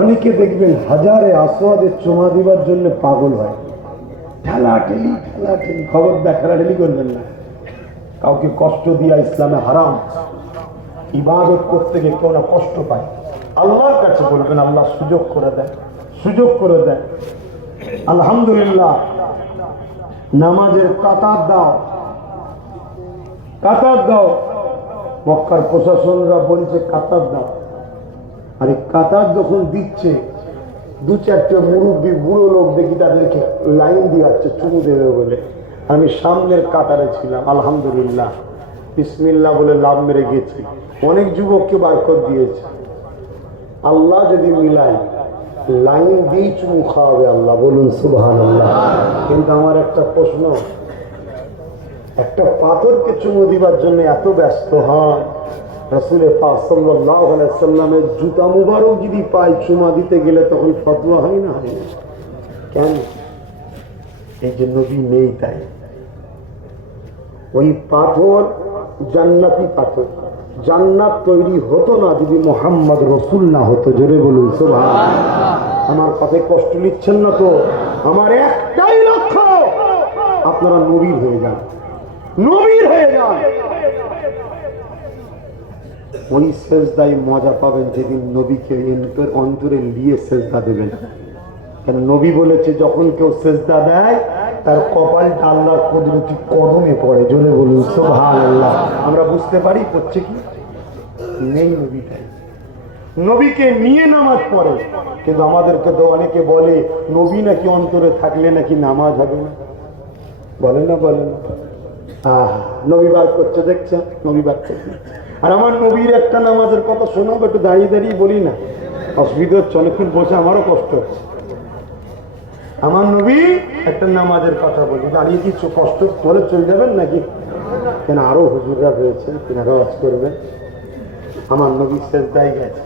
অনেকে দেখবেন হাজারে আসওয়াদে চুমা দিবার জন্য পাগল হয়, ঠেলাঠেলি ঠেলাঠেলি। খবরদার ঠেলাঠেলি করবেন না, কাউকে কষ্ট দিয়া ইসলামে হারাম। ইবাদত করতে গিয়ে কেউ না কষ্ট পায়, আল্লাহর কাছে বলবেন আল্লাহ সুযোগ করে দেয়, সুযোগ করে দেয়। আলহামদুলিল্লাহ, নামাজের কাতার দাও, কাতার দাও। মক্কার প্রশাসনরা বলছে কাতার দাও। আর এই কাতার যখন দিচ্ছে, দু চারটে মুরব্বী বুড়ো লোক দেখি তাদেরকে লাইন দিয়ে যাচ্ছে চুমু দেবে বলে। আমি সামনের কাতারে ছিলাম, আলহামদুলিল্লাহ, বিসমিল্লাহ বলে লাভ মেরে গেছি। অনেক যুবককে বারকত দিয়েছে। আল্লাহ যদি মিলাই লাইন দিয়ে চুমু খাওয়াবে আল্লাহ, বলুন সুবহানাল্লাহ। কিন্তু আমার একটা প্রশ্ন, একটা পাথরকে চুমু দিবার জন্য এত ব্যস্ত হয়, রাসূল পাক সাল্লাল্লাহু আলাইহি সাল্লামের জুতা মুবারক যদি পায় চুমা দিতে গেলে তখন ফতোয়া হয় না? হয় না কেন? এই যে নবী নেই তাই। ওই পাথর জান্নাতি পাথর, জান্নাত তৈরি হতো না যদি মুহাম্মদ রাসূল না হতো। জোরে বলুন সুবহানাল্লাহ। আমার কথায় কষ্ট নিচ্ছেন না তো? আমার একটাই লক্ষ্য, আপনারা নবীর হয়ে যান, নবীর হয়ে যান। ওই সেজদায় মজা পাবেন যেদিন নবীকে অন্তরে নিয়ে সেজদা দেবেন। কেন? নবী বলেছে যখন কেউ সেজদা দেয় তার কপালটা আল্লাহর কুদরতি কদমে পড়ে। জোরে বলুন সুবহানাল্লাহ। আমরা বুঝতে পারি করছে কি নেই নবীটাই, নবীকে নিয়ে নামাজ পড়ে। কিন্তু আমাদেরকে তো অনেকে বলে নবী নাকি অন্তরে থাকলে নাকি নামাজ হবে না, বলে না? বলে না? নবী বার করছে, দেখছেন? নবী বার করছে। আর আমার নবীর একটা নামাজের কথা শোনাবো, একটু দাঁড়িয়ে দাঁড়িয়ে বলি না, অসুবিধা হচ্ছে, অনেকক্ষণ বসে আমারও কষ্ট হচ্ছে। আমার নবী একটা নামাজের কথা বলি, দাঁড়িয়ে কিছু কষ্ট করে চলে যাবেন নাকি? কেন? আরো হুজুররা রয়েছেন, তিনারা ওয়াজ করবেন। আমার নবী সেজদায় গেছে,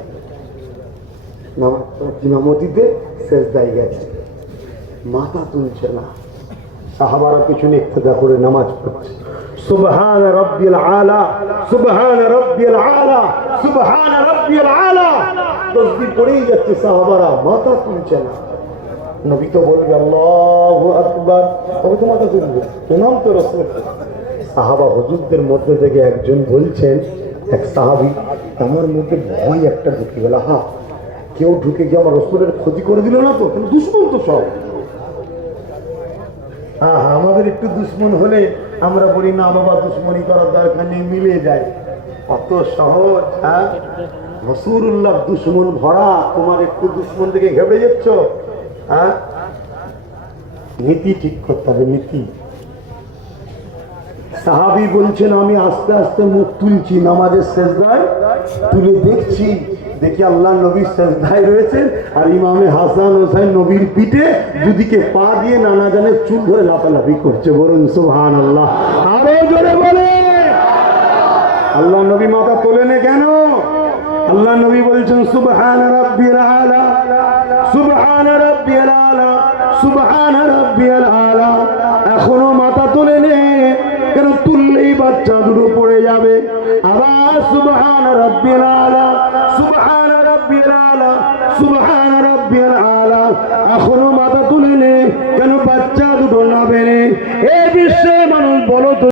ইমামতিতে সেজদায় গেছে, মাথা তুলছে না। সাহাবারা পিছনে ইক্তেদা করে নামাজ পড়ছে। সুবহান রাব্বিল আলা, সুবহান রাব্বিল আলা, সুবহান রাব্বিল আলা তাসবিহ পড়েই যাচ্ছে, সাহাবারা মাথা তুলছে না। নবী তো বলবে আল্লাহু আকবার, তবে তো মাথা তুলবে, ইমাম তো রাসূল। সাহাবা হুজুরদের মধ্যে থেকে একজন বলছেন, এক সাহাবী, আমার মধ্যে ভয় একটা ঢুকে গেল, কেউ ঢুকে গিয়ে আমার রাসূলের ক্ষতি করে দিল না তো? দুশমন তো সব। আমাদের একটু দুশ্মন হলে আমরা বলি না বাবা দুশ্মনী করার দরকার নেই, মিলে যায়। কত সহজ। রাসূলুল্লাহ দুশ্মন ভরা, তোমার একটু দুশ্মন থেকে ঘেবড়ে যাচ্ছ। নীতি ঠিক করতে হবে, নীতি। সাহাবী বলছেন আমি আস্তে আস্তে মুখ তুলছি, নামাজের সেজদায় তুলে দেখছি, দেখি আল্লাহ নবী সেজদায় রয়েছেন আর ইমামে হাসান হোসেন নবীর পিঠে দুদিকে পা দিয়ে নানা জানের চুল ধরে লাফালাফি করছে। বলুন সুবহানাল্লাহ। আরো জোরে বলে। আল্লাহ নবী মাথা তোলেন কেন? আল্লাহ নবী বলছেন সুবহান রাব্বিল আলা, সুবহান রাব্বিল আলা, সুবহান রাব্বিল আলা। এখনো মাথা তোলেনে কেন? তুললেই বাচ্চা দুটো পড়ে যাবে। আবার সুবহান রাব্বিল আলা, সুবহান রাব্বিল আলা, সুবহান রাব্বিল আলা। এখনো মাথা তুলেনে কেন? বাচ্চা দুটো নাবে। এ বিশ্বে মানুষ বলো তো